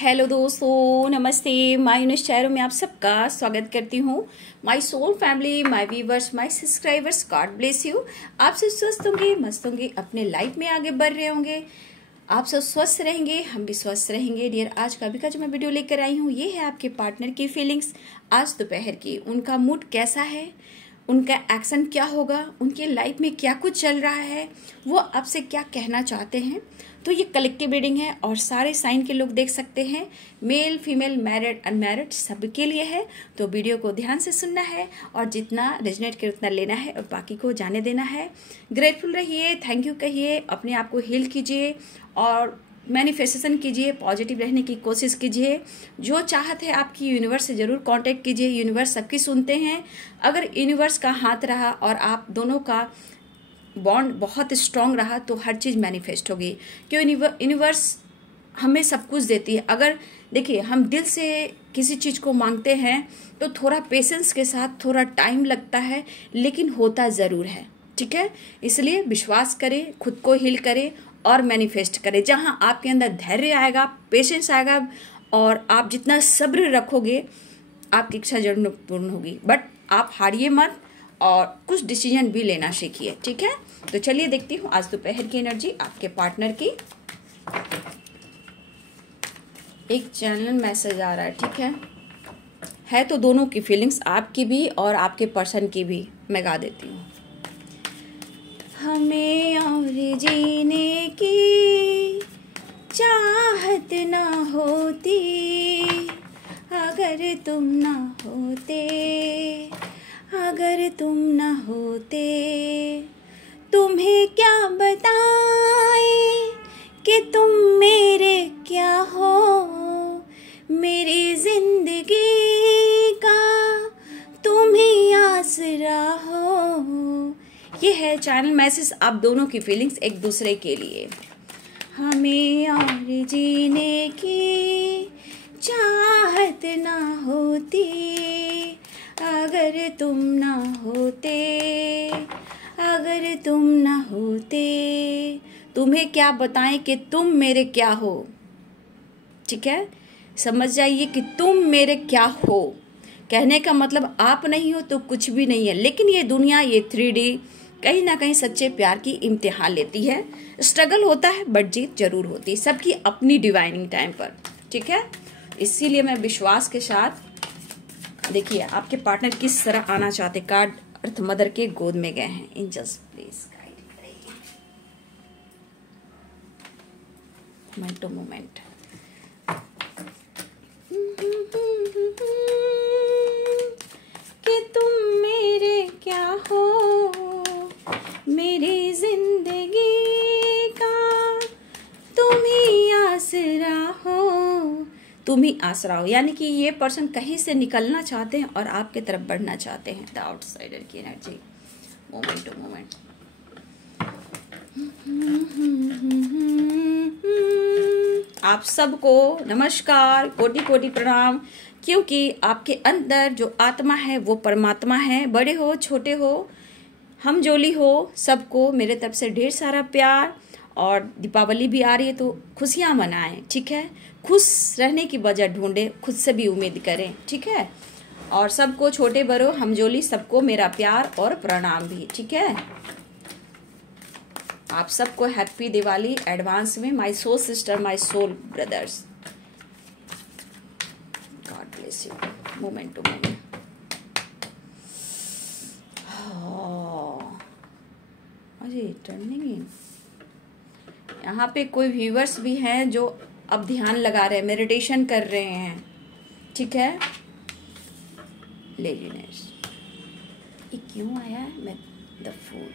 Hello दोस्तों, नमस्ते। My Younis channel में आप सबका स्वागत करती हूँ। My soul family, my viewers, my subscribers, God bless you. आप सब स्वस्थ होंगे, मस्त होंगे, अपने लाइफ में आगे बढ़ रहे होंगे। आप सब स्वस्थ रहेंगे, हम भी स्वस्थ रहेंगे। डियर, आज का जो मैं वीडियो लेकर आई हूँ, ये है आपके पार्टनर की फीलिंग्स आज दोपहर की। उनका मूड कैसा है, उनका एक्शन क्या होगा, उनके लाइफ में क्या कुछ चल रहा है, वो आपसे क्या कहना चाहते हैं। तो ये कलेक्टिव रीडिंग है और सारे साइन के लोग देख सकते हैं। मेल, फीमेल, मैरिड, अनमैरिड सबके लिए है। तो वीडियो को ध्यान से सुनना है और जितना रेजनेट करे उतना लेना है और बाकी को जाने देना है। ग्रेटफुल रहिए, थैंक यू कहिए, अपने आप को हील कीजिए और मैनिफेस्टेशन कीजिए, पॉजिटिव रहने की कोशिश कीजिए। जो चाहत है आपकी, यूनिवर्स से जरूर कांटेक्ट कीजिए। यूनिवर्स सबकी सुनते हैं। अगर यूनिवर्स का हाथ रहा और आप दोनों का बॉन्ड बहुत स्ट्रांग रहा तो हर चीज़ मैनिफेस्ट होगी। क्यों? यूनिवर्स हमें सब कुछ देती है। अगर देखिए, हम दिल से किसी चीज़ को मांगते हैं तो थोड़ा पेशेंस के साथ थोड़ा टाइम लगता है, लेकिन होता ज़रूर है। ठीक है, इसलिए विश्वास करें, खुद को हील करें और मैनिफेस्ट करें। जहाँ आपके अंदर धैर्य आएगा, पेशेंस आएगा और आप जितना सब्र रखोगे, आपकी इच्छा जरूर पूर्ण होगी। बट आप हारिए मत और कुछ डिसीजन भी लेना सीखिए। ठीक है, तो चलिए देखती हूँ आज दोपहर की एनर्जी आपके पार्टनर की। एक चैनल मैसेज आ रहा है। ठीक है तो दोनों की फीलिंग्स, आपकी भी और आपके पर्सन की भी मैं गा देती हूँ। हमें और जीने की चाहत ना होती अगर तुम ना होते, अगर तुम ना होते। तुम्हें क्या बताए कि तुम मेरे क्या हो, मेरी जिंदगी का तुम ही आसरा हो। ये है चैनल मैसेज आप दोनों की फीलिंग्स एक दूसरे के लिए। हमें और जीने की चाहत ना होती अगर तुम ना होते, अगर तुम ना होते। तुम्हें क्या बताएं कि तुम मेरे क्या हो। ठीक है, समझ जाइए कि तुम मेरे क्या हो। कहने का मतलब आप नहीं हो तो कुछ भी नहीं है। लेकिन ये दुनिया, ये 3D कहीं ना कहीं सच्चे प्यार की इम्तिहान लेती है। स्ट्रगल होता है बट जीत जरूर होती है, सबकी अपनी डिवाइनिंग टाइम पर। ठीक है, इसीलिए मैं विश्वास के साथ, देखिए आपके पार्टनर किस तरह आना चाहते। कार्ड अर्थ मदर के गोद में गए हैं। एंजल्स प्लीज गाइड करिए मोमेंट टू मोमेंट। कि तुम मेरे क्या हो, मेरी जिंदगी का तुम ही आसरा हो, तुम ही आसरा हो। यानी कि ये पर्सन कहीं से निकलना चाहते हैं और आपके तरफ बढ़ना चाहते हैं। द आउटसाइडर की एनर्जी, मोमेंट टू मोमेंट। आप सबको नमस्कार, कोटि कोटि प्रणाम। क्योंकि आपके अंदर जो आत्मा है वो परमात्मा है। बड़े हो, छोटे हो, हम जोली हो, सबको मेरे तरफ से ढेर सारा प्यार। और दीपावली भी आ रही है तो खुशियाँ मनाएं। ठीक है, खुश रहने की वजह ढूंढे, खुद से भी उम्मीद करें। ठीक है, और सबको, छोटे बड़ों, हमजोली, सबको मेरा प्यार और प्रणाम भी। ठीक है, आप सबको हैप्पी दिवाली एडवांस में। My soul sister, my soul brothers, God bless you. Moment to moment. अरे टर्निंग इन, यहाँ पे कोई व्यूवर्स भी हैं जो अब ध्यान लगा रहे हैं, मेडिटेशन कर रहे हैं। ठीक है, लेजीनेस ये क्यों आया है? मैं द फूल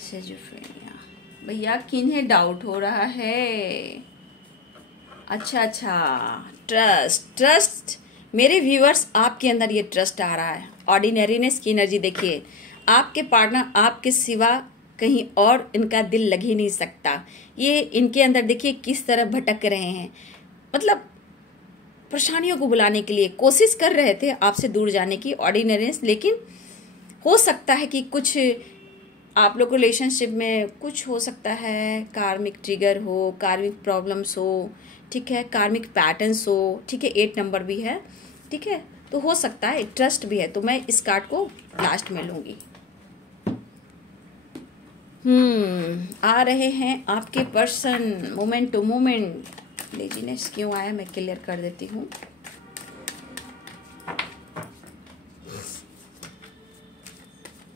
सेजुफ्रेनिया। भैया किन्हें डाउट हो रहा है? अच्छा, ट्रस्ट। मेरे व्यूअर्स, आपके अंदर ये ट्रस्ट आ रहा है। ऑर्डिनरीनेस की एनर्जी देखिए। आपके पार्टनर आपके सिवा कहीं और इनका दिल लग ही नहीं सकता। ये इनके अंदर देखिए किस तरह भटक रहे हैं। मतलब परेशानियों को बुलाने के लिए कोशिश कर रहे थे आपसे दूर जाने की, ऑर्डिनरीनेस। लेकिन हो सकता है कि कुछ आप लोग रिलेशनशिप में कुछ हो सकता है, कार्मिक ट्रिगर हो, कार्मिक प्रॉब्लम्स हो, ठीक है, कार्मिक पैटर्न्स हो, ठीक है, 8 नंबर भी है, ठीक है, तो हो सकता है ट्रस्ट भी है, तो मैं इस कार्ड को लास्ट में लूंगी। आ रहे हैं आपके person moment to moment. Laziness क्यों आया मैं क्लियर कर देती हूँ।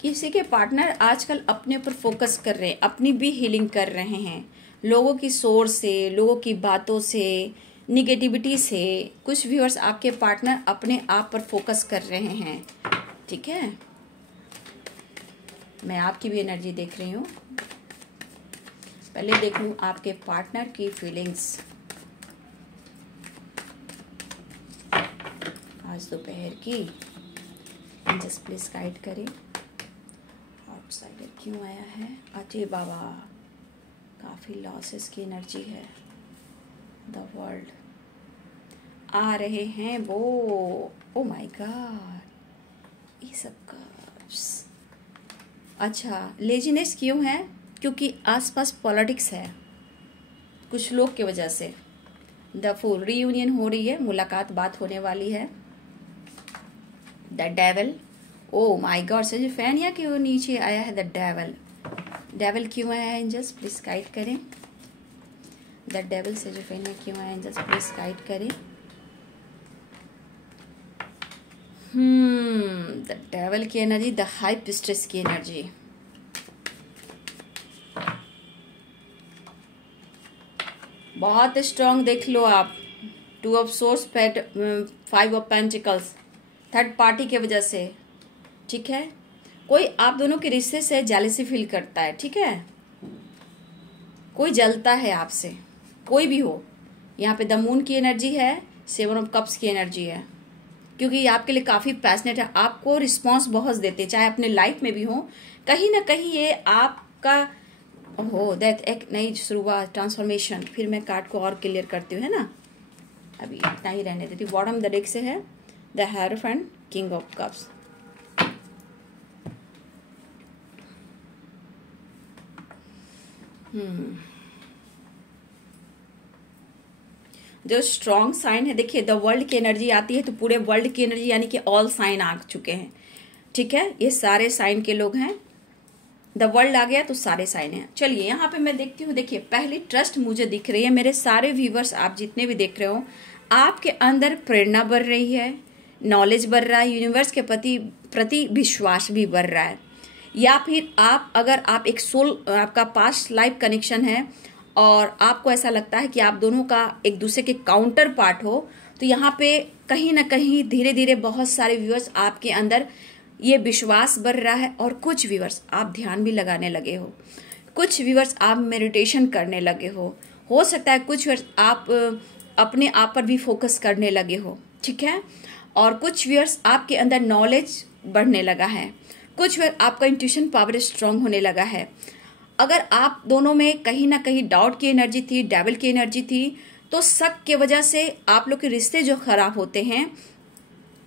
किसी के पार्टनर आजकल अपने ऊपर फोकस कर रहे हैं, अपनी भी हीलिंग कर रहे हैं, लोगों की सोच से, लोगों की बातों से, निगेटिविटी से। कुछ व्यूअर्स आपके पार्टनर अपने आप पर फोकस कर रहे हैं, ठीक है। मैं आपकी भी एनर्जी देख रही हूँ, पहले देख लूँ आपके पार्टनर की फीलिंग्स आज दोपहर की। जस्ट प्लीज गाइड करें। आउटसाइडर क्यों आया है? अजय बाबा, काफी लॉसेस की एनर्जी है। द वर्ल्ड आ रहे हैं वो। ओ माय गॉड, ये सब कर्व्स। अच्छा, लेजीनेस क्यों है? क्योंकि आसपास पॉलिटिक्स है कुछ लोग की वजह से। द फूल, रीयूनियन हो रही है, मुलाकात, बात होने वाली है। The devil, oh my God, such fan या कि वो नीचे आया है द डेविल। डेविल क्यों आया है? एंजल्स प्लीज गाइड करें। द डेविल से जो फैन है क्यों आया? एंजल्स प्लीज गाइड करें। द डेविल की एनर्जी, द हाई प्रिस्टेस की एनर्जी। बहुत स्ट्रॉन्ग देख लो आप। 2 of source, 5 of pentacles, third party के वजह से, ठीक है। कोई आप दोनों के रिश्ते से जेलसी फील करता है, ठीक है। कोई जलता है आपसे, कोई भी हो। यहाँ पे द मून की एनर्जी है, 7 ऑफ कप्स की एनर्जी है, क्योंकि ये आपके लिए काफी पैशनेट है, आपको रिस्पॉन्स बहुत देते, चाहे अपने लाइफ में भी हो। कहीं ना कहीं ये आपका हो दैट एक नई शुरुआत, ट्रांसफॉर्मेशन। फिर मैं कार्ड को और क्लियर करती हूँ, है ना। अभी इतना ही रहने देती हूँ। बॉटम द डेक से है the hierophant, king of cups. जो स्ट्रॉन्ग साइन है, देखिए द वर्ल्ड की एनर्जी आती है तो पूरे वर्ल्ड की एनर्जी, यानी कि ऑल साइन आ चुके हैं, ठीक है। ये सारे साइन के लोग हैं। द वर्ल्ड आ गया तो सारे साइन हैं। चलिए यहाँ पे मैं देखती हूँ। देखिए पहली ट्रस्ट मुझे दिख रही है। मेरे सारे व्यूवर्स, आप जितने भी देख रहे हो, आपके अंदर प्रेरणा बढ़ रही है, नॉलेज बढ़ रहा है, यूनिवर्स के प्रति विश्वास भी बढ़ रहा है। या फिर अगर आप एक सोल, आपका पास्ट लाइफ कनेक्शन है और आपको ऐसा लगता है कि आप दोनों का एक दूसरे के काउंटर पार्ट हो, तो यहाँ पे कहीं ना कहीं धीरे धीरे बहुत सारे व्यूअर्स आपके अंदर ये विश्वास बढ़ रहा है। और कुछ व्यूअर्स आप ध्यान भी लगाने लगे हो, कुछ व्यूअर्स आप मेडिटेशन करने लगे हो सकता है कुछ व्यूअर्स आप अपने आप पर भी फोकस करने लगे हो, ठीक है। और कुछ व्यूअर्स आपके अंदर नॉलेज बढ़ने लगा है, कुछ व्यूअर्स आपका इंट्यूशन पावर स्ट्रांग होने लगा है। अगर आप दोनों में कहीं ना कहीं डाउट की एनर्जी थी, डेविल की एनर्जी थी, तो शक की वजह से आप लोग के रिश्ते जो खराब होते हैं,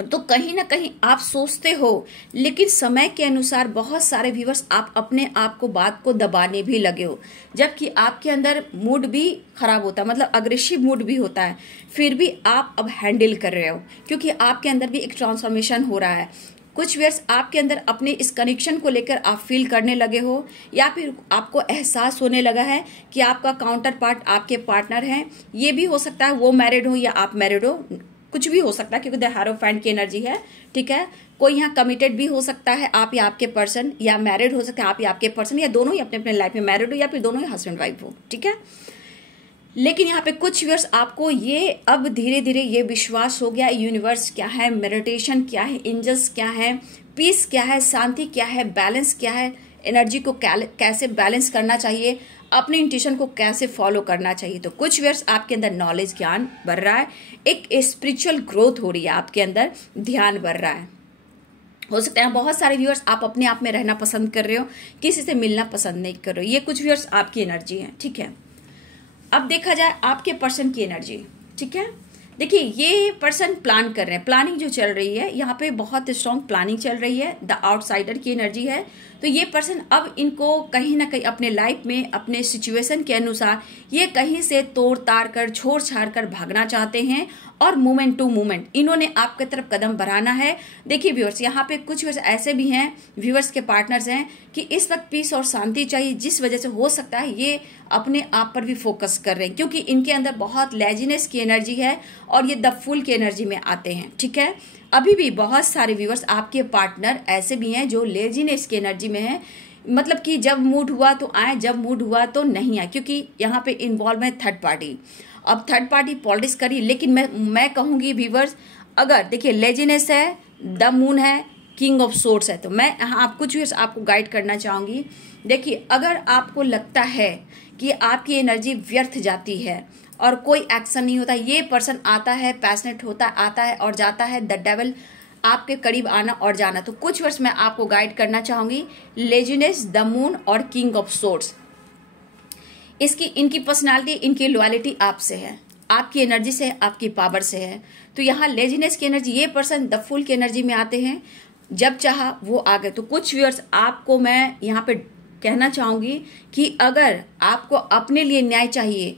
तो कहीं ना कहीं आप सोचते हो, लेकिन समय के अनुसार बहुत सारे व्यूअर्स आप अपने आप को बात को दबाने भी लगे हो, जबकि आपके अंदर मूड भी खराब होता है, मतलब अग्रेसिव मूड भी होता है, फिर भी आप अब हैंडल कर रहे हो, क्योंकि आपके अंदर भी एक ट्रांसफॉर्मेशन हो रहा है। कुछ व्यूअर्स आपके अंदर अपने इस कनेक्शन को लेकर आप फील करने लगे हो, या फिर आपको एहसास होने लगा है कि आपका काउंटर पार्ट आपके पार्टनर हैं। ये भी हो सकता है वो मैरिड हो या आप मैरिड हो, कुछ भी हो सकता है, क्योंकि द हेरोफेंट की एनर्जी है, ठीक है। कोई यहाँ कमिटेड भी हो सकता है, आप या आपके पर्सन, या मैरिड हो सकता है आप या आपके पर्सन, या दोनों ही अपने अपने लाइफ में मैरिड हो, या फिर दोनों ही हस्बैंड वाइफ हो, ठीक है। लेकिन यहाँ पे कुछ व्यूअर्स आपको ये अब धीरे धीरे ये विश्वास हो गया, यूनिवर्स क्या है, मेडिटेशन क्या है, एंजल्स क्या है, पीस क्या है, शांति क्या है, बैलेंस क्या है, एनर्जी को कैसे बैलेंस करना चाहिए, अपने इंट्यूशन को कैसे फॉलो करना चाहिए। तो कुछ व्यूअर्स आपके अंदर नॉलेज, ज्ञान बढ़ रहा है, एक स्पिरिचुअल ग्रोथ हो रही है आपके अंदर, ध्यान बढ़ रहा है। हो सकता है बहुत सारे व्यूअर्स आप अपने आप में रहना पसंद कर रहे हो, किसी से मिलना पसंद नहीं कर रहे हो। ये कुछ व्यूअर्स आपकी एनर्जी है, ठीक है। अब देखा जाए आपके पर्सन की एनर्जी, ठीक है। देखिए ये पर्सन प्लान कर रहे हैं, प्लानिंग जो चल रही है यहाँ पे बहुत स्ट्रॉन्ग प्लानिंग चल रही है। द आउटसाइडर की एनर्जी है, तो ये पर्सन अब इनको कहीं ना कहीं अपने लाइफ में अपने सिचुएशन के अनुसार ये कहीं से तोड़ ताड़ कर छोड़ छाड़ कर भागना चाहते हैं और मोमेंट टू मोमेंट इन्होंने आपके तरफ कदम बढ़ाना है। देखिए व्यूअर्स, यहाँ पे कुछ व्यूअर्स ऐसे भी हैं, व्यूअर्स के पार्टनर्स हैं कि इस वक्त पीस और शांति चाहिए, जिस वजह से हो सकता है ये अपने आप पर भी फोकस कर रहे हैं, क्योंकि इनके अंदर बहुत लेजीनेस की एनर्जी है और ये द फूल की एनर्जी में आते हैं। ठीक है, अभी भी बहुत सारे व्यूअर्स आपके पार्टनर ऐसे भी हैं जो लेजीनेस की एनर्जी में है, मतलब कि जब मूड हुआ तो आए, जब मूड हुआ तो नहीं आए, क्योंकि यहाँ पे इन्वॉल्व है थर्ड पार्टी। अब थर्ड पार्टी पॉलिटिक्स करी, लेकिन मैं कहूंगी व्यूअर्स, अगर देखिए लेजीनेस है, द मून है, किंग ऑफ सोर्ड्स है, तो मैं यहाँ कुछ व्यूअर्स आपको गाइड करना चाहूंगी। देखिए, अगर आपको लगता है कि आपकी एनर्जी व्यर्थ जाती है और कोई एक्शन नहीं होता, ये पर्सन आता है, पैशनेट होता आता है और जाता है, द डेविल आपके करीब आना और जाना, तो कुछ वर्ष मैं आपको गाइड करना चाहूंगी। लेजीनेस, द मून और किंग ऑफ सोर्ड्स, इनकी पर्सनालिटी, इनकी लॉयल्टी आपसे है, आपकी एनर्जी से है, आपकी पावर से है। तो यहाँ लेजीनेस की एनर्जी, ये पर्सन द फूल की एनर्जी में आते हैं, जब चाहा वो आ गए। तो कुछ व्यूअर्स आपको मैं यहाँ पे कहना चाहूंगी कि अगर आपको अपने लिए न्याय चाहिए,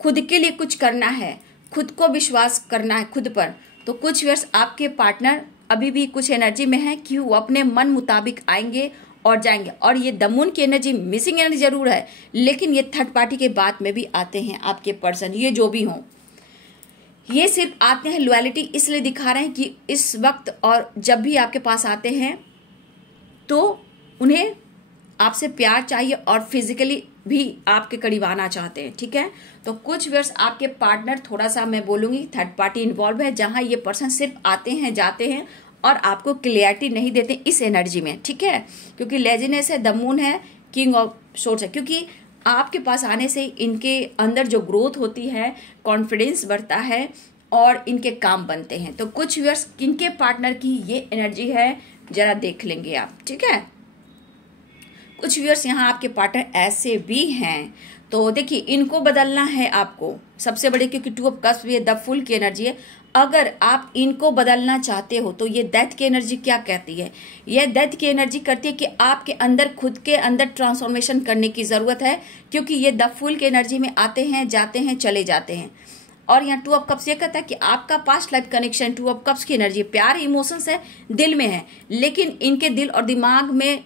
खुद के लिए कुछ करना है, खुद को विश्वास करना है खुद पर, तो कुछ व्यूअर्स आपके पार्टनर अभी भी कुछ एनर्जी में है कि वो अपने मन मुताबिक आएंगे और जाएंगे। और ये द मून की एनर्जी मिसिंग एनर्जी जरूर है, लेकिन ये थर्ड पार्टी के बाद में भी आते हैं आपके पर्सन, ये जो भी हों, ये सिर्फ आते हैं लॉयल्टी इसलिए दिखा रहे हैं कि इस वक्त और जब भी आपके पास आते हैं तो उन्हें आपसे प्यार चाहिए और फिजिकली भी आपके करीब आना चाहते हैं। ठीक है, तो कुछ वर्ष आपके पार्टनर थोड़ा सा मैं बोलूंगी थर्ड पार्टी इन्वॉल्व है, जहां ये पर्सन सिर्फ आते हैं जाते हैं और आपको क्लियरिटी नहीं देते इस एनर्जी में। ठीक है, क्योंकि लेजीनेस है, द मून है, किंग ऑफ सोर्ड्स है, क्योंकि आपके पास आने से इनके अंदर जो ग्रोथ होती है, कॉन्फिडेंस बढ़ता है और इनके काम बनते हैं। तो कुछ व्यूअर्स इनके पार्टनर की ये एनर्जी है, जरा देख लेंगे आप। ठीक है, कुछ व्यूअर्स यहाँ आपके पार्टनर ऐसे भी हैं, तो देखिए इनको बदलना है आपको सबसे बड़े, क्योंकि टू ऑफ कप्स भी है, द फुल की एनर्जी है। अगर आप इनको बदलना चाहते हो तो ये डेथ की एनर्जी क्या कहती है, ये डेथ की एनर्जी करती है कि आपके अंदर, खुद के अंदर ट्रांसफॉर्मेशन करने की जरूरत है, क्योंकि ये द फुल की एनर्जी में आते हैं, जाते हैं, चले जाते हैं। और यहाँ टू ऑफ कप्स ये कहता है कि आपका past life connection, two of cups की एनर्जी प्यार इमोशंस है, दिल में है, लेकिन इनके दिल और दिमाग में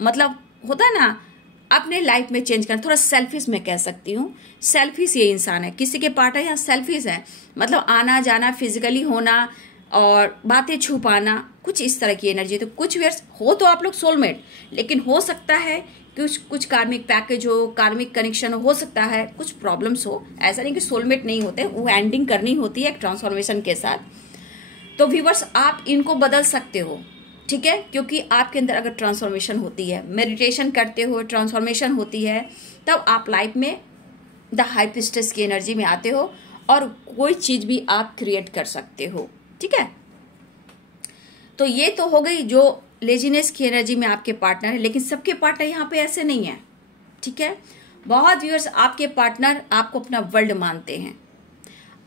मतलब होता है ना अपने लाइफ में चेंज करना, थोड़ा सेल्फिश मैं कह सकती हूँ, सेल्फिश ये इंसान है। किसी के पार्टनर यहाँ सेल्फिश है, मतलब आना जाना, फिजिकली होना और बातें छुपाना, कुछ इस तरह की एनर्जी। तो कुछ वेयर्स हो तो आप लोग सोलमेट, लेकिन हो सकता है कुछ कार्मिक पैकेज हो, कार्मिक कनेक्शन हो सकता है, कुछ प्रॉब्लम्स हो, ऐसा नहीं कि सोलमेट नहीं होते, वो एंडिंग करनी होती है एक ट्रांसफॉर्मेशन के साथ। तो व्यूअर्स आप इनको बदल सकते हो, ठीक है, क्योंकि आपके अंदर अगर ट्रांसफॉर्मेशन होती है, मेडिटेशन करते हो, ट्रांसफॉर्मेशन होती है, तब आप लाइफ में द हाई प्रिस्टेस की एनर्जी में आते हो और कोई चीज भी आप क्रिएट कर सकते हो। ठीक है, तो ये तो हो गई जो लेजीनेस की एनर्जी में आपके पार्टनर है, लेकिन सबके पार्टनर यहाँ पे ऐसे नहीं है। ठीक है, बहुत व्यूअर्स आपके पार्टनर आपको अपना वर्ल्ड मानते हैं,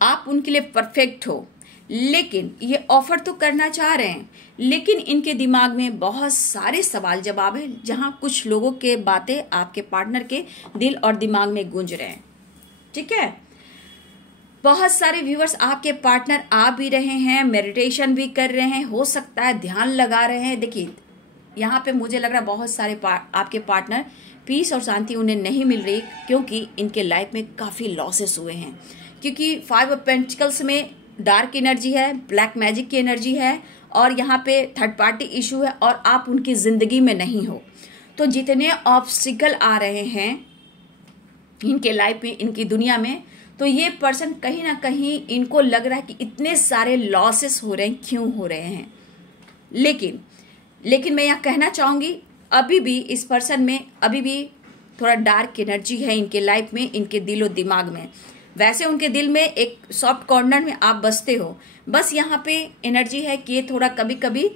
आप उनके लिए परफेक्ट हो, लेकिन ये ऑफर तो करना चाह रहे हैं, लेकिन इनके दिमाग में बहुत सारे सवाल जवाब हैं, जहां कुछ लोगों के बातें आपके पार्टनर के दिल और दिमाग में गूंज रहे हैं। ठीक है, बहुत सारे व्यूअर्स आपके पार्टनर आ भी रहे हैं, मेडिटेशन भी कर रहे हैं, हो सकता है ध्यान लगा रहे हैं। देखिए यहाँ पे मुझे लग रहा है बहुत सारे आपके पार्टनर पीस और शांति उन्हें नहीं मिल रही, क्योंकि इनके लाइफ में काफी लॉसेस हुए हैं, क्योंकि 5 ऑफ पेंटिकल्स में डार्क एनर्जी है, ब्लैक मैजिक की एनर्जी है, और यहाँ पे थर्ड पार्टी इशू है, और आप उनकी जिंदगी में नहीं हो। तो जितने ऑब्स्टिकल आ रहे हैं इनके लाइफ में, इनकी दुनिया में, तो ये पर्सन कहीं ना कहीं इनको लग रहा है कि इतने सारे लॉसेस हो रहे हैं, क्यों हो रहे हैं। लेकिन मैं यहाँ कहना चाहूंगी, अभी भी इस पर्सन में अभी भी थोड़ा डार्क एनर्जी है इनके लाइफ में, इनके दिलो दिमाग में। वैसे उनके दिल में एक सॉफ्ट कॉर्नर में आप बसते हो, बस यहाँ पे एनर्जी है कि ये थोड़ा कभी कभी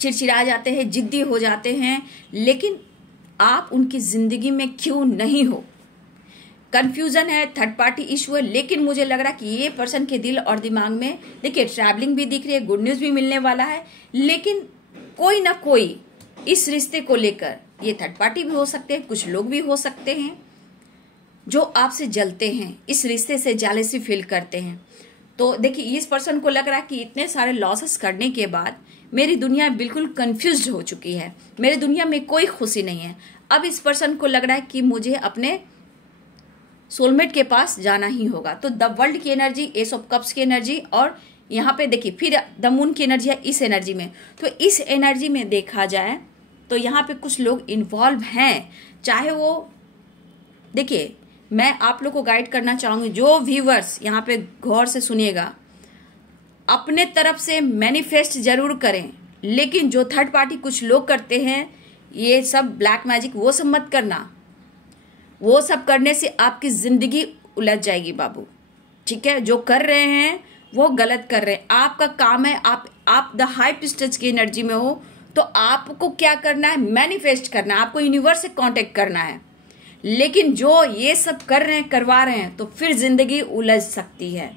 चिड़चिड़ा जाते हैं, जिद्दी हो जाते हैं, लेकिन आप उनकी जिंदगी में क्यों नहीं हो। कंफ्यूजन है, थर्ड पार्टी इशू है, लेकिन मुझे लग रहा है कि ये पर्सन के दिल और दिमाग में, देखिए ट्रैवलिंग भी दिख रही है, गुड न्यूज भी मिलने वाला है, लेकिन कोई ना कोई इस रिश्ते को लेकर, ये थर्ड पार्टी भी हो सकते हैं, कुछ लोग भी हो सकते हैं जो आपसे जलते हैं, इस रिश्ते से जेलसी फील करते हैं। तो देखिए, इस पर्सन को लग रहा है कि इतने सारे लॉसेस करने के बाद मेरी दुनिया बिल्कुल कंफ्यूज्ड हो चुकी है, मेरी दुनिया में कोई खुशी नहीं है। अब इस पर्सन को लग रहा है कि मुझे अपने सोलमेट के पास जाना ही होगा। तो द वर्ल्ड की एनर्जी, एस ऑफ कप्स की एनर्जी, और यहाँ पे देखिए फिर द मून की एनर्जी है इस एनर्जी में। तो इस एनर्जी में देखा जाए तो यहाँ पे कुछ लोग इन्वॉल्व हैं, चाहे वो, देखिए मैं आप लोग को गाइड करना चाहूंगी, जो व्यूवर्स यहाँ पे गौर से सुनिएगा, अपने तरफ से मैनिफेस्ट जरूर करें, लेकिन जो थर्ड पार्टी कुछ लोग करते हैं ये सब ब्लैक मैजिक, वो सब मत करना। वो सब करने से आपकी जिंदगी उलझ जाएगी बाबू, ठीक है। जो कर रहे हैं वो गलत कर रहे हैं। आपका काम है, आप द हाई प्रीस्टेस की एनर्जी में हो, तो आपको क्या करना है, मैनिफेस्ट करना है, आपको यूनिवर्स से कांटेक्ट करना है। लेकिन जो ये सब कर रहे हैं, करवा रहे हैं, तो फिर जिंदगी उलझ सकती है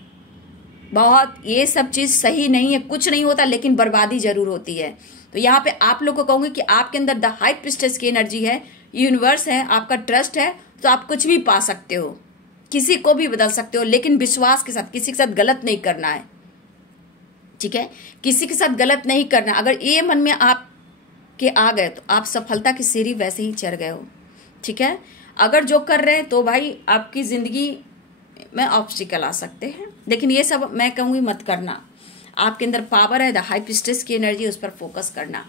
बहुत। ये सब चीज सही नहीं है, कुछ नहीं होता लेकिन बर्बादी जरूर होती है। तो यहाँ पे आप लोग को कहूंगी कि आपके अंदर द हाई प्रीस्टेस की एनर्जी है, यूनिवर्स है, आपका ट्रस्ट है, तो आप कुछ भी पा सकते हो, किसी को भी बदल सकते हो, लेकिन विश्वास के साथ। किसी के साथ गलत नहीं करना है, ठीक है, किसी के साथ गलत नहीं करना। अगर ये मन में आप के आ गए तो आप सफलता की सीढ़ी वैसे ही चढ़ गए हो, ठीक है। अगर जो कर रहे हैं तो भाई आपकी जिंदगी में ऑब्स्टिकल आ सकते हैं, लेकिन ये सब मैं कहूंगी मत करना। आपके अंदर पावर है, द हाई प्रीस्टेस की एनर्जी, उस पर फोकस करना।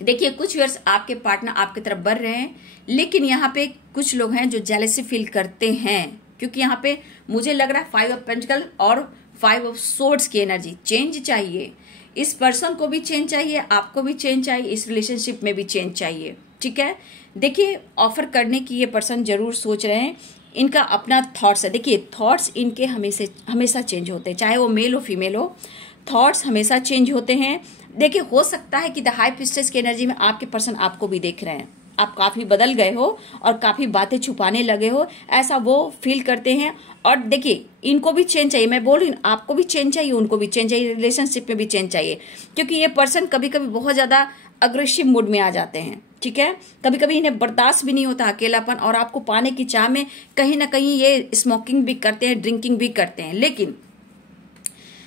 देखिए, कुछ व्यूअर्स आपके पार्टनर आपकी तरफ बढ़ रहे हैं, लेकिन यहाँ पे कुछ लोग हैं जो जेलसी फील करते हैं, क्योंकि यहाँ पे मुझे लग रहा है 5 ऑफ पेंटिकल और 5 ऑफ सोर्ड्स की एनर्जी। चेंज चाहिए, इस पर्सन को भी चेंज चाहिए, आपको भी चेंज चाहिए, इस रिलेशनशिप में भी चेंज चाहिए, ठीक है। देखिए, ऑफर करने की ये पर्सन जरूर सोच रहे हैं, इनका अपना थॉट्स है। देखिए, थॉट्स इनके हमेशा चेंज होते हैं, चाहे वो मेल हो फीमेल हो, थॉट्स हमेशा चेंज होते हैं। देखिए, हो सकता है कि द हाई प्रीस्टेस की एनर्जी में आपके पर्सन आपको भी देख रहे हैं, आप काफी बदल गए हो और काफी बातें छुपाने लगे हो, ऐसा वो फील करते हैं। और देखिए, इनको भी चेंज चाहिए, मैं बोल रही हूँ, आपको भी चेंज चाहिए, उनको भी चेंज चाहिए, रिलेशनशिप में भी चेंज चाहिए, क्योंकि ये पर्सन कभी कभी बहुत ज्यादा अग्रेसिव मूड में आ जाते हैं, ठीक है। कभी कभी इन्हें बर्दाश्त भी नहीं होता अकेलापन, और आपको पाने की चाह में कहीं ना कहीं ये स्मोकिंग भी करते हैं, ड्रिंकिंग भी करते हैं। लेकिन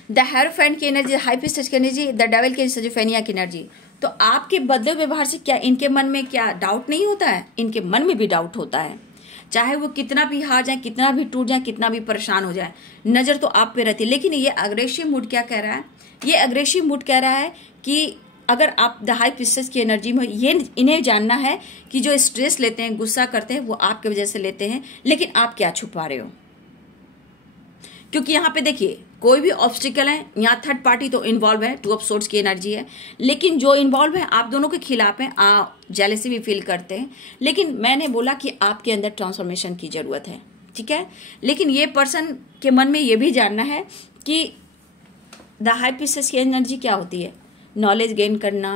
द हेरोफेंट की एनर्जी, हाई प्रीस्टेस की एनर्जी, द डेविल की सिजोफेनिया की एनर्जी, तो आपके बदले व्यवहार से क्या इनके मन में क्या डाउट नहीं होता है? इनके मन में भी डाउट होता है, चाहे वो कितना भी हार जाए, कितना भी टूट जाए, कितना भी परेशान हो जाए, नजर तो आप पे रहती है। लेकिन ये अग्रेसिव मूड क्या कह रहा है? ये अग्रेसिव मूड कह रहा है कि अगर आप द हाई प्रीस्टेस की एनर्जी में, ये इन्हें जानना है कि जो स्ट्रेस लेते हैं, गुस्सा करते हैं, वो आपके वजह से लेते हैं, लेकिन आप क्या छुपा रहे हो? क्योंकि यहाँ पे देखिए, कोई भी ऑब्स्टिकल है, यहाँ थर्ड पार्टी तो इन्वॉल्व है, 2 ऑफ सोर्ड्स की एनर्जी है, लेकिन जो इन्वॉल्व है आप दोनों के खिलाफ हैं, आप जेलसी भी फील करते हैं। लेकिन मैंने बोला कि आपके अंदर ट्रांसफॉर्मेशन की जरूरत है, ठीक है। लेकिन ये पर्सन के मन में ये भी जानना है कि द हाई प्रीस्टेस की एनर्जी क्या होती है। नॉलेज गेन करना,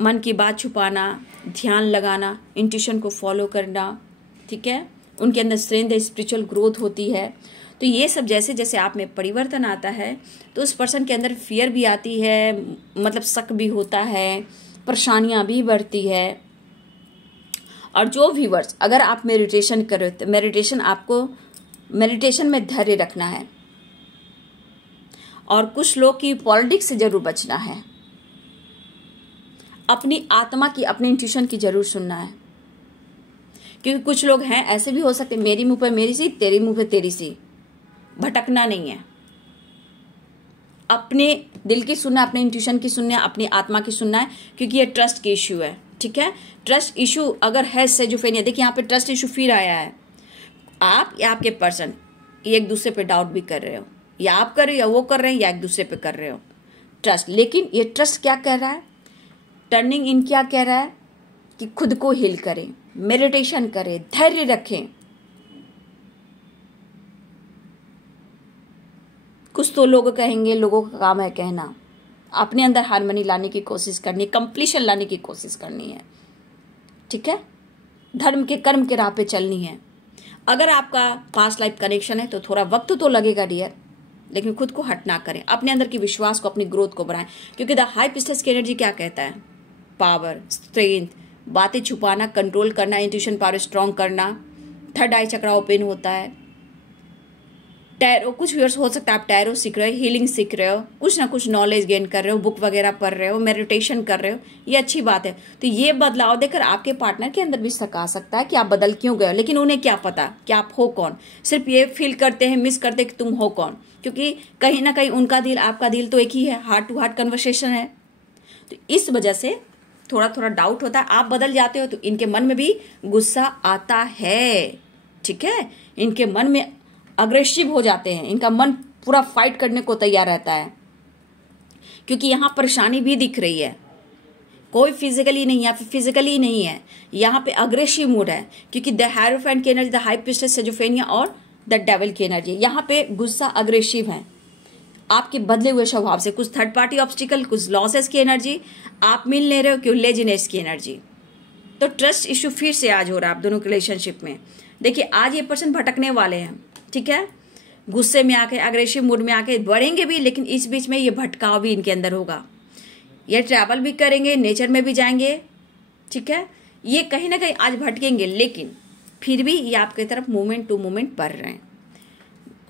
मन की बात छुपाना, ध्यान लगाना, इंट्यूशन को फॉलो करना, ठीक है। उनके अंदर स्ट्रेंथ है, स्पिरिचुअल ग्रोथ होती है। तो ये सब जैसे जैसे आप में परिवर्तन आता है, तो उस पर्सन के अंदर फियर भी आती है, मतलब शक भी होता है, परेशानियां भी बढ़ती है। और जो व्यूअर्स, अगर आप मेडिटेशन कर रहे हो, तो मेडिटेशन में धैर्य रखना है, और कुछ लोग की पॉलिटिक्स से जरूर बचना है, अपनी आत्मा की, अपने इंट्यूशन की जरूर सुनना है, क्योंकि कुछ लोग हैं ऐसे भी हो सकते, मेरी मुंह पे मेरी सी, तेरी मुंह पे तेरी सी, भटकना नहीं है। अपने दिल की सुनना, अपने इंट्यूशन की सुनना, अपनी आत्मा की सुनना है, क्योंकि ये ट्रस्ट की इश्यू है, ठीक है। ट्रस्ट इश्यू अगर है सिजोफ्रेनिया, देखिए यहाँ पे ट्रस्ट इश्यू फिर आया है। आप या आपके पर्सन एक दूसरे पे डाउट भी कर रहे हो, या आप कर रहे हो या वो कर रहे हैं, या एक दूसरे पे कर रहे हो ट्रस्ट। लेकिन ये ट्रस्ट क्या कह रहा है? टर्निंग इन क्या कह रहा है कि खुद को हील करें, मेडिटेशन करें, धैर्य रखें। कुछ तो लोग कहेंगे, लोगों का काम है कहना, अपने अंदर हार्मनी लाने की कोशिश करनी है, कंप्लीशन लाने की कोशिश करनी है, ठीक है। धर्म के कर्म के राह पे चलनी है। अगर आपका पास्ट लाइफ कनेक्शन है तो थोड़ा वक्त तो लगेगा डियर, लेकिन खुद को हट ना करें, अपने अंदर की विश्वास को, अपनी ग्रोथ को बढ़ाएं। क्योंकि द हाई प्रीस्टेस की एनर्जी क्या कहता है? पावर, स्ट्रेंथ, बातें छुपाना, कंट्रोल करना, इंट्यूशन पावर स्ट्रॉन्ग करना, थर्ड आई चक्रा ओपन होता है। टैरो, कुछ व्यूअर्स हो सकता है आप टैरो सीख रहे हो, हीलिंग सीख रहे हो, कुछ ना कुछ नॉलेज गेन कर रहे हो, बुक वगैरह पढ़ रहे हो, मेडिटेशन कर रहे हो, ये अच्छी बात है। तो ये बदलाव देखकर आपके पार्टनर के अंदर भी शक आ सकता है कि आप बदल क्यों गए हो, लेकिन उन्हें क्या पता कि आप हो कौन। सिर्फ ये फील करते हैं, मिस करते हैं कि तुम हो कौन, क्योंकि कहीं ना कहीं उनका दिल आपका दिल तो एक ही है, हार्ट टू हार्ट कन्वर्सेशन है। तो इस वजह से थोड़ा थोड़ा डाउट होता है। आप बदल जाते हो तो इनके मन में भी गुस्सा आता है, ठीक है, इनके मन में अग्रेसिव हो जाते हैं, इनका मन पूरा फाइट करने को तैयार रहता है, क्योंकि यहां परेशानी भी दिख रही है। कोई फिजिकली नहीं है, फिजिकली नहीं है, यहाँ पे अग्रेसिव मूड है, क्योंकि द हायरोफेंट की एनर्जी, द हाई प्रीस्टेस, सेजोफेनिया और द डेविल की एनर्जी, यहाँ पे गुस्सा अग्रेसिव है आपके बदले हुए स्वभाव से। कुछ थर्ड पार्टी ऑब्स्टिकल, कुछ लॉसेस की एनर्जी, आप मिल ले रहे हो, क्यों लेजीनेस की एनर्जी। तो ट्रस्ट इश्यू फिर से आज हो रहा है आप दोनों के रिलेशनशिप में। देखिए आज ये पर्सन भटकने वाले हैं, ठीक है, गुस्से में आके, अग्रेसिव मूड में आके बढ़ेंगे भी, लेकिन इस बीच में ये भटकाव भी इनके अंदर होगा। ये ट्रैवल भी करेंगे, नेचर में भी जाएंगे, ठीक है, ये कहीं ना कहीं आज भटकेंगे, लेकिन फिर भी ये आपकी तरफ मूवमेंट टू मूवमेंट बढ़ रहे हैं।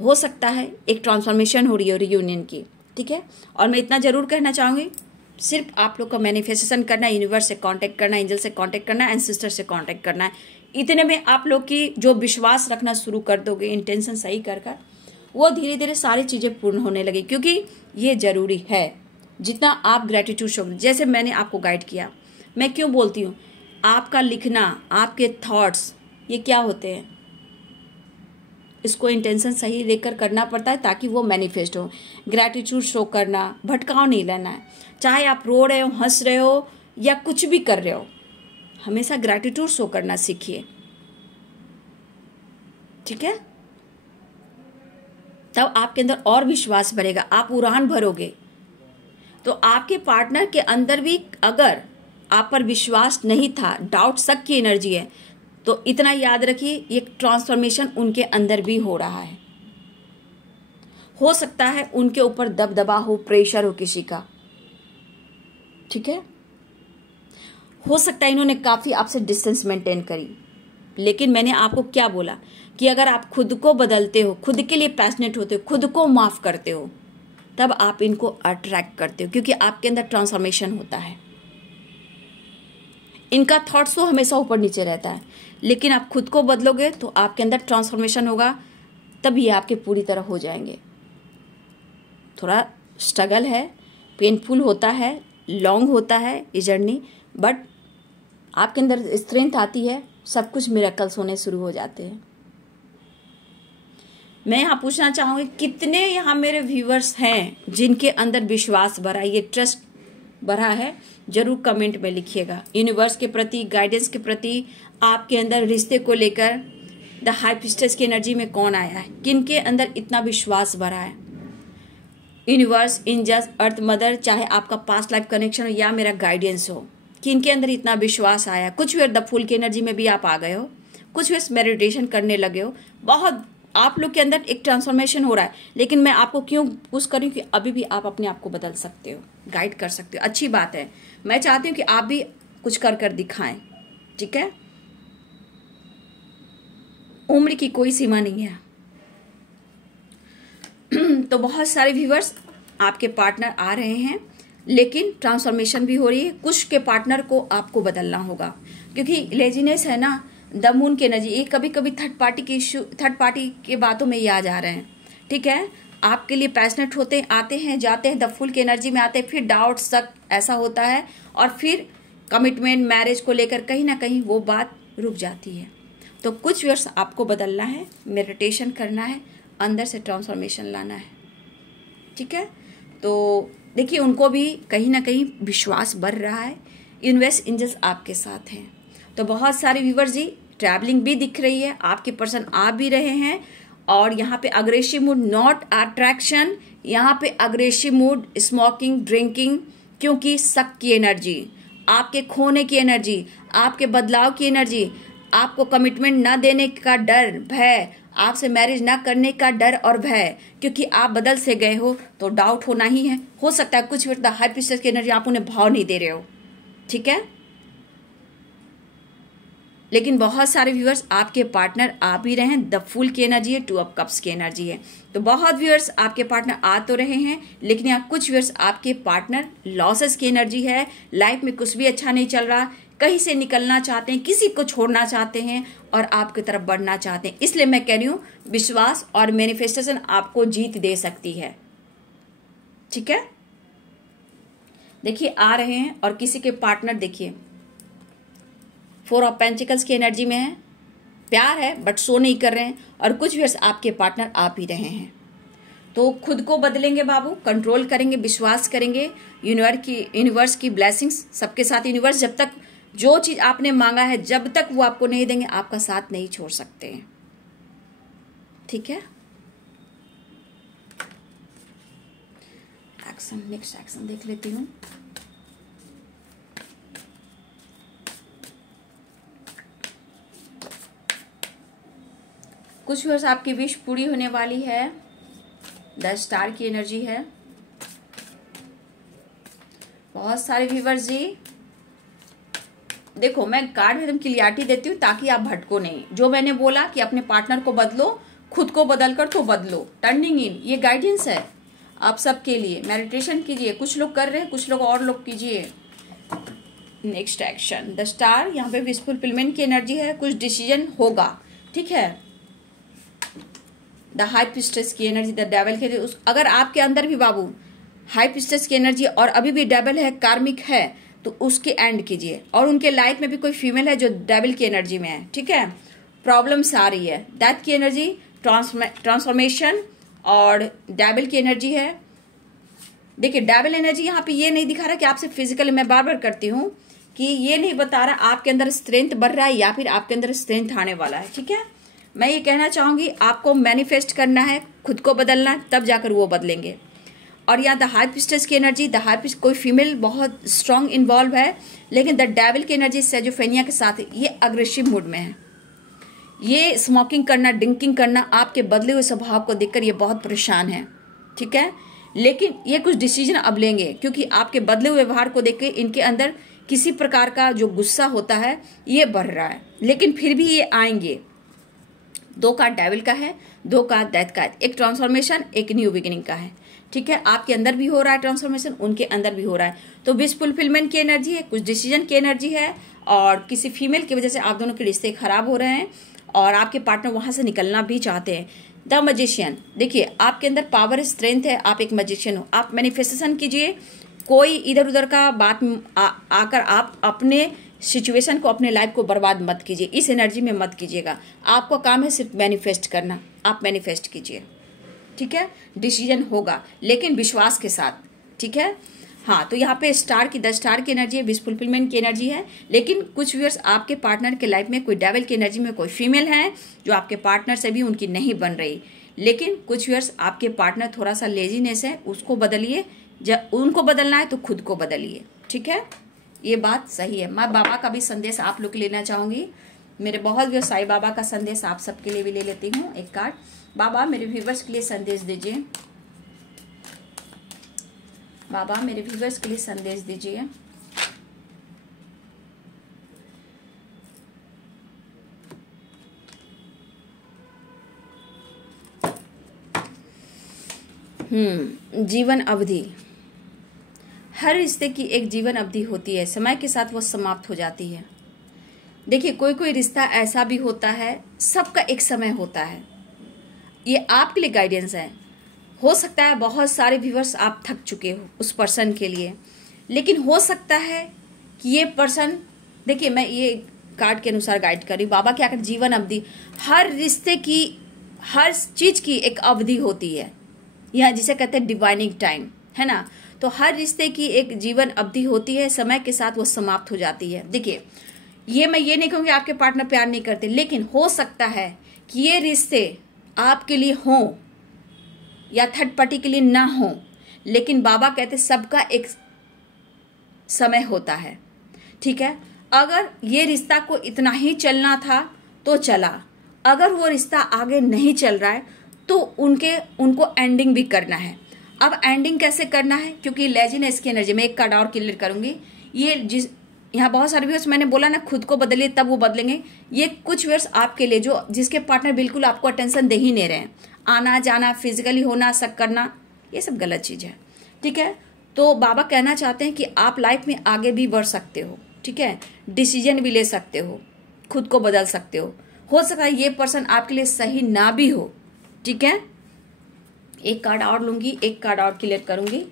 हो सकता है एक ट्रांसफॉर्मेशन हो रही है रियूनियन की, ठीक है। और मैं इतना जरूर कहना चाहूंगी, सिर्फ आप लोग का मैनिफेस्टेशन करना है, यूनिवर्स से कांटेक्ट करना है, एंजल से कांटेक्ट करना है, एंसेस्टर से कांटेक्ट करना है। इतने में आप लोग की जो विश्वास रखना शुरू कर दोगे, इंटेंशन सही कर वो धीरे धीरे सारी चीजें पूर्ण होने लगी, क्योंकि ये जरूरी है। जितना आप ग्रेटिट्यूड शो, जैसे मैंने आपको गाइड किया, मैं क्यों बोलती हूँ, आपका लिखना, आपके थॉट्स, ये क्या होते हैं, इसको इंटेंशन सही लेकर करना पड़ता है ताकि वो मैनिफेस्ट हो। ग्रेटिट्यूड शो करना, भटकाव नहीं लेना है। चाहे आप रो रहे हो, हंस रहे हो या कुछ भी कर रहे हो, हमेशा ग्रेटिट्यूड शो करना सीखिए, ठीक है। तब आपके अंदर और विश्वास बढ़ेगा, आप उड़ान भरोगे। तो आपके पार्टनर के अंदर भी अगर आप पर विश्वास नहीं था, डाउट, शक की एनर्जी है, तो इतना याद रखिए ये ट्रांसफॉर्मेशन उनके अंदर भी हो रहा है। हो सकता है उनके ऊपर दबदबा हो, प्रेशर हो किसी का, ठीक है। हो सकता है इन्होंने काफी आपसे डिस्टेंस मेंटेन करी, लेकिन मैंने आपको क्या बोला कि अगर आप खुद को बदलते हो, खुद के लिए पैशनेट होते हो, खुद को माफ करते हो, तब आप इनको अट्रैक्ट करते हो, क्योंकि आपके अंदर ट्रांसफॉर्मेशन होता है। इनका थॉट्स तो हमेशा ऊपर नीचे रहता है, लेकिन आप खुद को बदलोगे तो आपके अंदर ट्रांसफॉर्मेशन होगा, तब ये आपके पूरी तरह हो जाएंगे। थोड़ा स्ट्रगल है, पेनफुल होता है, लॉन्ग होता है ये जर्नी, बट आपके अंदर स्ट्रेंथ आती है, सब कुछ मिरेकल्स होने शुरू हो जाते हैं। मैं यहाँ पूछना चाहूंगी, कितने यहाँ मेरे व्यूवर्स हैं जिनके अंदर विश्वास भरा, ये ट्रस्ट भरा है, जरूर कमेंट में लिखिएगा। यूनिवर्स के प्रति, गाइडेंस के प्रति, आपके अंदर रिश्ते को लेकर द हाई प्रीस्टेस की एनर्जी में कौन आया है, किनके अंदर इतना विश्वास भरा है। यूनिवर्स, एंजल्स, अर्थ मदर, चाहे आपका पास्ट लाइफ कनेक्शन हो या मेरा गाइडेंस हो, किनके अंदर इतना विश्वास आया। कुछ भी द फूल की एनर्जी में भी आप आ गए हो, कुछ भी मेडिटेशन करने लगे हो, बहुत आप लोग के अंदर एक ट्रांसफॉर्मेशन हो रहा है। लेकिन मैं आपको क्यों पुश कर रही हूँ कि अभी भी आप अपने आप को बदल सकते हो, गाइड कर सकते हो, अच्छी बात है। मैं चाहती हूँ कि आप भी कुछ कर कर दिखाएं, ठीक है। उम्र की कोई सीमा नहीं है। तो बहुत सारे व्यूवर्स, आपके पार्टनर आ रहे हैं, लेकिन ट्रांसफॉर्मेशन भी हो रही है। कुछ के पार्टनर को आपको बदलना होगा, क्योंकि लेजीनेस है ना, द मून की एनर्जी, ये कभी कभी थर्ड पार्टी की इश्यू, थर्ड पार्टी के बातों में ये आ जा रहे हैं, ठीक है। आपके लिए पैशनेट होते हैं, आते हैं, जाते हैं, द फुल की एनर्जी में आते हैं, फिर डाउट, शक ऐसा होता है, और फिर कमिटमेंट, मैरिज को लेकर कहीं ना कहीं वो बात रुक जाती है। तो कुछ वर्ष आपको बदलना है, मेडिटेशन करना है, अंदर से ट्रांसफॉर्मेशन लाना है, ठीक है। तो देखिए उनको भी कहीं ना कहीं विश्वास बढ़ रहा है। यूनिवर्स, एंजल्स आपके साथ हैं। तो बहुत सारे व्यूवर्स जी, ट्रैवलिंग भी दिख रही है, आपके पर्सन आ भी रहे हैं, और यहाँ पे अग्रेसिव मूड, नॉट अट्रैक्शन, यहाँ पे अग्रेसिव मूड, स्मोकिंग, ड्रिंकिंग, क्योंकि शक की एनर्जी, आपके खोने की एनर्जी, आपके बदलाव की एनर्जी, आपको कमिटमेंट न देने का डर, भय, आपसे मैरिज ना करने का डर और भय, क्योंकि आप बदल से गए हो तो डाउट होना ही है। हो सकता है कुछ द हाई प्रीस्टेस की एनर्जी आप उन्हें भाव नहीं दे रहे हो, ठीक है। लेकिन बहुत सारे व्यूअर्स आपके पार्टनर आ भी रहे हैं, द फूल की एनर्जी है, 2 ऑफ कप्स की एनर्जी है। तो बहुत व्यूअर्स आपके पार्टनर आ तो रहे हैं, लेकिन यहाँ कुछ व्यूअर्स आपके पार्टनर लॉसेस की एनर्जी है। लाइफ में कुछ भी अच्छा नहीं चल रहा, कहीं से निकलना चाहते हैं, किसी को छोड़ना चाहते हैं और आपकी तरफ बढ़ना चाहते हैं। इसलिए मैं कह रही हूँ विश्वास और मैनिफेस्टेशन आपको जीत दे सकती है, ठीक है। देखिए आ रहे हैं और किसी के पार्टनर देखिए 4 ऑफ पेंटिकल्स की एनर्जी में है, प्यार है बट शो नहीं कर रहे हैं। और कुछ व्यूअर्स आपके पार्टनर आ भी रहे हैं, तो खुद को बदलेंगे बाबू, कंट्रोल करेंगे, विश्वास करेंगे। यूनिवर्स की ब्लेसिंग्स सबके साथ। यूनिवर्स जब तक जो चीज आपने मांगा है जब तक वो आपको नहीं देंगे, आपका साथ नहीं छोड़ सकते हैं, ठीक है। एक्शन, नेक्स्ट एक्शन देख लेती हूँ। कुछ व्यूअर्स आपकी विश पूरी होने वाली है, 10 स्टार की एनर्जी है। बहुत सारे व्यूअर्स जी देखो, मैं कार्ड में एकदम क्लियरिटी देती हूँ ताकि आप भटको नहीं। जो मैंने बोला कि अपने पार्टनर को बदलो, खुद को बदलकर तो बदलो, टर्निंग इन, ये गाइडेंस है आप सबके लिए। मेडिटेशन कीजिए, कुछ लोग कर रहे हैं, कुछ लोग और लोग कीजिए। नेक्स्ट एक्शन, द स्टार, यहाँ पे विश फुलफिलमेंट की एनर्जी है, कुछ डिसीजन होगा, ठीक है। द हाई प्रीस्टेस की एनर्जी, द डेविल की, अगर आपके अंदर भी बाबू हाई प्रीस्टेस की एनर्जी और अभी भी डेविल है, कार्मिक है, तो उसके एंड कीजिए। और उनके लाइफ में भी कोई फीमेल है जो डेविल की एनर्जी में है, ठीक है। प्रॉब्लम्स आ रही है, डेथ की एनर्जी, ट्रांसफॉर्मेशन और डेविल की एनर्जी है। देखिए डेविल एनर्जी यहाँ पे ये नहीं दिखा रहा कि आपसे फिजिकली, मैं बार बार करती हूँ कि ये नहीं बता रहा आपके अंदर स्ट्रेंथ बढ़ रहा है या फिर आपके अंदर स्ट्रेंथ आने वाला है, ठीक है। मैं ये कहना चाहूंगी आपको मैनिफेस्ट करना है, खुद को बदलना है, तब जाकर वो बदलेंगे। और यहाँ द हाई प्रीस्टेस की एनर्जी, द हाई प्रीस्ट कोई फीमेल बहुत स्ट्रांग इन्वॉल्व है, लेकिन द डेविल की एनर्जी सेजोफेनिया के साथ ये अग्रेसिव मूड में है। ये स्मोकिंग करना, ड्रिंकिंग करना, आपके बदले हुए स्वभाव को देखकर ये बहुत परेशान है, ठीक है। लेकिन ये कुछ डिसीजन अब लेंगे, क्योंकि आपके बदले हुए व्यवहार को देख के इनके अंदर किसी प्रकार का जो गुस्सा होता है ये बढ़ रहा है, लेकिन फिर भी ये आएंगे। 2 कार्ड डेविल का है, 2 कार्ड डेथ का है, एक ट्रांसफॉर्मेशन, एक न्यू बिगिनिंग का है, ठीक है। आपके अंदर भी हो रहा है ट्रांसफॉर्मेशन, उनके अंदर भी हो रहा है। तो विश फुलफिलमेंट की एनर्जी है, कुछ डिसीजन की एनर्जी है, और किसी फीमेल की वजह से आप दोनों के रिश्ते खराब हो रहे हैं और आपके पार्टनर वहां से निकलना भी चाहते हैं। द मैजिशियन, देखिए आपके अंदर पावर, स्ट्रेंथ है, आप एक मैजिशियन हो। आप मैनिफेस्टेशन कीजिए, कोई इधर उधर का बात आकर आप अपने सिचुएशन को, अपने लाइफ को बर्बाद मत कीजिए, इस एनर्जी में मत कीजिएगा। आपका काम है सिर्फ मैनिफेस्ट करना, आप मैनिफेस्ट कीजिए, ठीक है। डिसीजन होगा लेकिन विश्वास के साथ, ठीक है। हाँ, तो यहाँ पे स्टार की, 10 स्टार की एनर्जी है, विश फुलफिलमेंट की एनर्जी है। लेकिन कुछ व्यूअर्स आपके पार्टनर के लाइफ में कोई डेविल की एनर्जी में कोई फीमेल है जो आपके पार्टनर से भी उनकी नहीं बन रही। लेकिन कुछ व्यूअर्स आपके पार्टनर थोड़ा सा लेजीनेस है, उसको बदलिए। जब उनको बदलना है तो खुद को बदलिए, ठीक है। ये बात सही है। मैं बाबा का भी संदेश आप लोग लेना चाहूंगी। मेरे बहुत व्यूअर्स साईं बाबा का संदेश आप सबके लिए भी ले लेती हूँ। एक कार्ड, बाबा मेरे व्यूअर्स के लिए संदेश दीजिए। बाबा मेरे व्यूअर्स के लिए संदेश दीजिए। जीवन अवधि, हर रिश्ते की एक जीवन अवधि होती है, समय के साथ वो समाप्त हो जाती है। देखिए कोई कोई रिश्ता ऐसा भी होता है, सबका एक समय होता है। ये आपके लिए गाइडेंस है। हो सकता है बहुत सारे व्यूअर्स आप थक चुके हो उस पर्सन के लिए, लेकिन हो सकता है कि ये पर्सन, देखिए मैं ये कार्ड के अनुसार गाइड कर रही हूँ। बाबा क्या कहते, जीवन अवधि, हर रिश्ते की, हर चीज की एक अवधि होती है, यह जिसे कहते हैं डिवाइनिंग टाइम, है ना। तो हर रिश्ते की एक जीवन अवधि होती है, समय के साथ वो समाप्त हो जाती है। देखिए ये मैं ये नहीं कहूँगी आपके पार्टनर प्यार नहीं करते, लेकिन हो सकता है कि ये रिश्ते आपके लिए हों या थर्ड पार्टी के लिए ना हो, लेकिन बाबा कहते सबका एक समय होता है, ठीक है। अगर ये रिश्ता को इतना ही चलना था तो चला, अगर वो रिश्ता आगे नहीं चल रहा है तो उनको एंडिंग भी करना है। अब एंडिंग कैसे करना है, क्योंकि लेजीनेस की एनर्जी में एक कार्ड और क्लियर करूंगी। ये यहाँ बहुत सारे व्यूअर्स, मैंने बोला ना खुद को बदलिए तब वो बदलेंगे। ये कुछ व्यूअर्स आपके लिए जो जिसके पार्टनर बिल्कुल आपको अटेंशन दे ही नहीं रहे हैं, आना जाना, फिजिकली होना, शक करना, ये सब गलत चीज है। ठीक है, तो बाबा कहना चाहते हैं कि आप लाइफ में आगे भी बढ़ सकते हो। ठीक है, डिसीजन भी ले सकते हो, खुद को बदल सकते हो सकता है ये पर्सन आपके लिए सही ना भी हो। ठीक है, एक कार्ड और लूंगी, एक कार्ड और क्लियर करूंगी।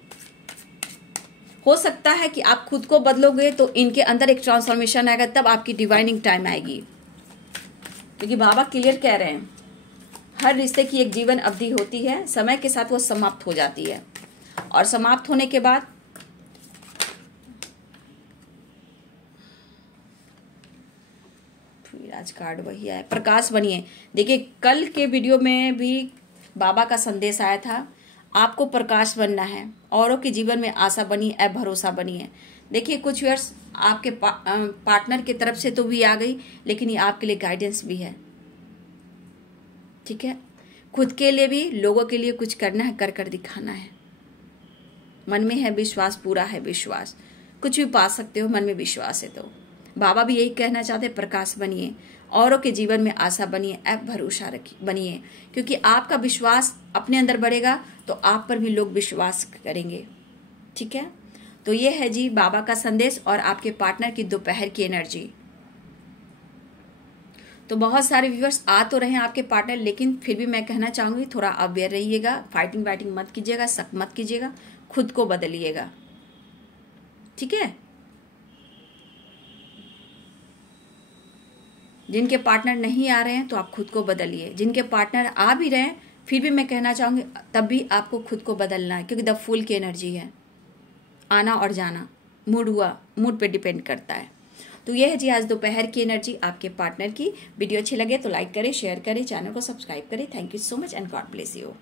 हो सकता है कि आप खुद को बदलोगे तो इनके अंदर एक ट्रांसफॉर्मेशन आएगा, तब आपकी डिवाइनिंग टाइम आएगी। क्योंकि बाबा क्लियर कह रहे हैं हर रिश्ते की एक जीवन अवधि होती है, समय के साथ वो समाप्त हो जाती है, और समाप्त होने के बाद फिर आज कार्ड वही आया, प्रकाश बनिए। देखिए कल के वीडियो में भी बाबा का संदेश आया था, आपको प्रकाश बनना है, औरों के जीवन में आशा बनी, भरोसा बनी है। देखिए कुछ व्यूअर्स आपके पार्टनर की तरफ से तो भी आ गई, लेकिन ये आपके लिए गाइडेंस भी है। ठीक है, खुद के लिए भी, लोगों के लिए कुछ करना है, कर दिखाना है। मन में है विश्वास, पूरा है विश्वास, कुछ भी पा सकते हो, मन में विश्वास है। तो बाबा भी यही कहना चाहते हैं, प्रकाश बनिए, औरों के जीवन में आशा बनिए, भरोसा रखिए, बनिए। क्योंकि आपका विश्वास अपने अंदर बढ़ेगा तो आप पर भी लोग विश्वास करेंगे। ठीक है, तो ये है जी बाबा का संदेश और आपके पार्टनर की दोपहर की एनर्जी। तो बहुत सारे व्यूअर्स आ तो रहे हैं आपके पार्टनर, लेकिन फिर भी मैं कहना चाहूंगी थोड़ा अवेयर रहिएगा, फाइटिंग वाइटिंग मत कीजिएगा, शक मत कीजिएगा, खुद को बदलिएगा। ठीक है, जिनके पार्टनर नहीं आ रहे हैं तो आप खुद को बदलिए, जिनके पार्टनर आ भी रहे हैं फिर भी मैं कहना चाहूंगी तब भी आपको खुद को बदलना है, क्योंकि द फूल की एनर्जी है, आना और जाना, मूड पे डिपेंड करता है। तो यह है जी आज दोपहर की एनर्जी आपके पार्टनर की। वीडियो अच्छी लगे तो लाइक करें, शेयर करें, चैनल को सब्सक्राइब करें। Thank you so much and God bless you.